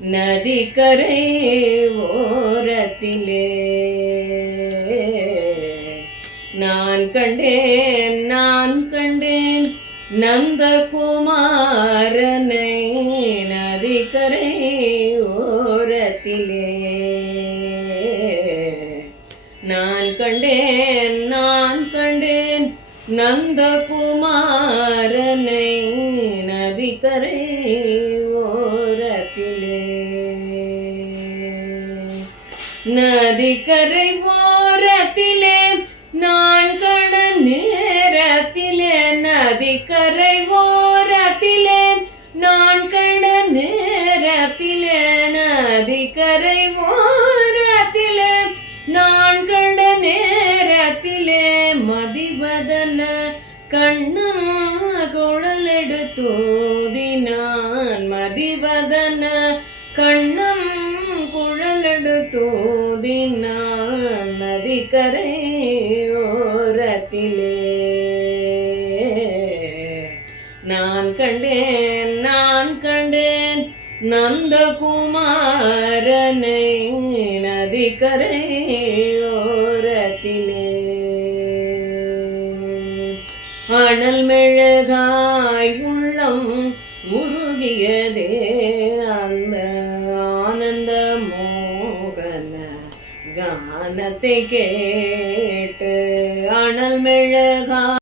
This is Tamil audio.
நதிக்கரை ஓரத்திலே நான் கண்டேன் நந்தகுமாரனை நதிக்கரை ஓரத்திலே நான் கண்டேன் நந்தகுமாரனை நதிக்கரை ஓரத்திலே நதிக்கரை ஓரத்திலே நான் கண்ட நேரத்திலே நதிக்கரை ஓரத்திலே நான் கண்ட நேரத்திலே நதிக்கரை ஓரத்திலே நான் கண்ட நேரத்திலே மதிவதன கண்ணா குழலெடுத்தோதினான் மதிவதன கண்ணம் குழலெடுத்தோதினான் நதிக்கரை ஓரத்திலே நான் கண்டேன் நந்தகுமாரனை நதிக்கரை ஓரத்திலே அனல் மெழுகாய் உள்ளம் உருகியதே அந்த ஆனந்த மோகன கானத்தை கேட்டு அனல் மெழுகாய்